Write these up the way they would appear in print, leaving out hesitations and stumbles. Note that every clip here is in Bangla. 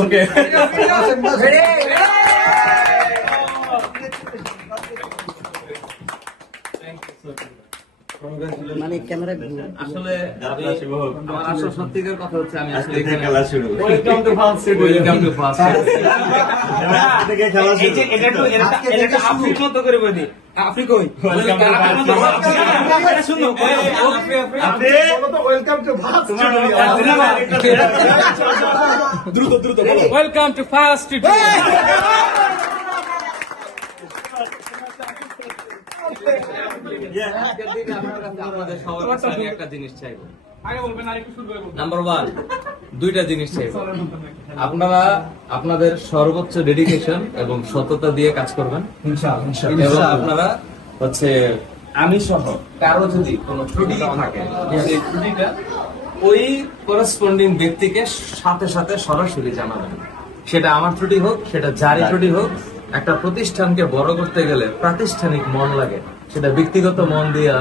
Okay. মানে ক্যামেরা আসলে আমার আসল সত্যিকার কথা হচ্ছে আমি আসলে খেলা শুরু। ওয়েলকাম টু ফাস্ট এই যে এটা একটু আফ্রিক মতো করে বলি। আফ্রিক কই? শুনো দ্রুত ওয়েলকাম টু ফাস্ট আপনাদের সবার কাছে আমি একটা জিনিস চাইবো। নাম্বার 1, দুইটা জিনিস চাইবো। আপনারা আপনাদের সর্বোচ্চ ডেডিকেশন এবং সততা দিয়ে কাজ করবেন এবং আপনারা হচ্ছে আমি সহ কারো যদি কোনো ত্রুটি থাকে সেই ত্রুটিটা ওই করেসপন্ডিং ব্যক্তিকে সাথে সাথে সরাসরি জানাবেন। সেটা আমার ত্রুটি হোক, সেটা যারই ত্রুটি হোক, একটা প্রতিষ্ঠানকে বড় করতে গেলে প্রাতিষ্ঠানিক মন লাগে, সেটা ব্যক্তিগত মন দিয়ে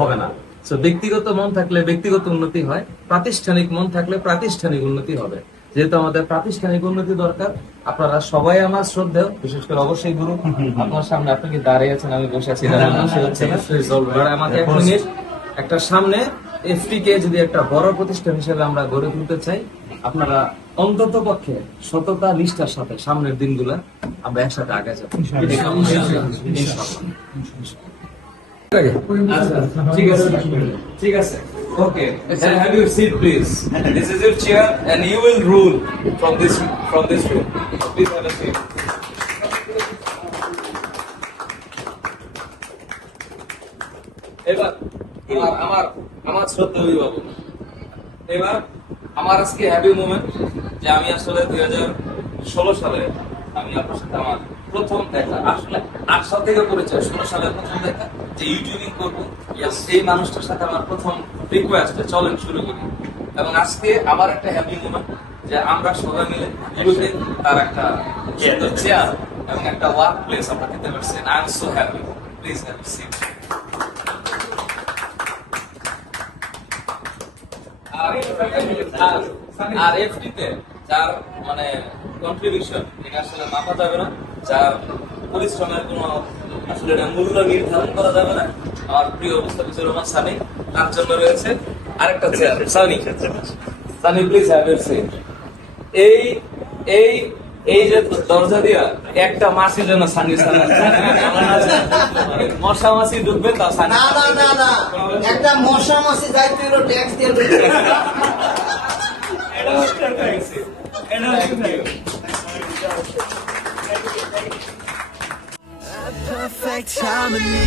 হবে না। তো ব্যক্তিগত মন থাকলে ব্যক্তিগত উন্নতি হয়, প্রাতিষ্ঠানিক মন থাকলে প্রাতিষ্ঠানিক উন্নতি হবে। যেহেতু আমাদের প্রাতিষ্ঠানিক উন্নতি দরকার, আপনারা সবাই আমার শ্রদ্ধেয়, বিশেষ করে অবশ্যই গুরু। আপনার সামনে আপনি কি দাঁড়িয়ে আছেন, আমি বসে আছি, আমাকে 1 মিনিট একটা সামনে এফটি কে যদি একটা বড় প্রতিষ্ঠান হিসেবে আমরা গড়ে তুলতে চাই, আপনারা অন্তত পক্ষে সততা নিষ্ঠার সাথে সামনের দিনগুলা আমরা একসাথে আগে যাবো। ঠিক আছে। Okay. Have your seat, please. This is your chair, and you will rule from this room. Please have a seat. এবার আমার শ্রদ্ধা অভিভাবক, এবার আমার আজকে হ্যাপি মোমেন্ট যে আমি আসলে 2016 সালে আমি আপনার সাথে আমার প্রথম দেখা, আসলে 8 সাল থেকে পরিচয়, 16 সালে প্রথম দেখা যে ইউটিউবিং করবো, এই মানুষটার সাথে আমার প্রথম রিকোয়েস্ট চলেন শুরু করি। এবং আজকে আমার একটা হ্যাপি মোমেন্ট যে আমরা সবাই মিলে গ্রুপে তার একটা চেয়ার এবং একটা ওয়ার্ক প্লেস আমরা দিতে পারছি। I am so happy. Please have a seat. আর এফটিতে যার মানে কন্ট্রিবিউশন, এটা আসলে মাপা যাবে না, যার পরিশ্রমের কোনো আসলে এটা মূল্য নির্ধারণ করা যাবে না, আমার প্রিয় মুস্তাফিজুর রহমান সানি, তার জন্য রয়েছে আরেকটা chair. Sunny please have your seat. এই যে দরজা দিয়া একটা মাসি যেন সানি মশা মাসি ঢুকবে, তা সানি না একটা মশা মাসি যাইতে হলো ট্যাক্স দিয়ে perfect harmony.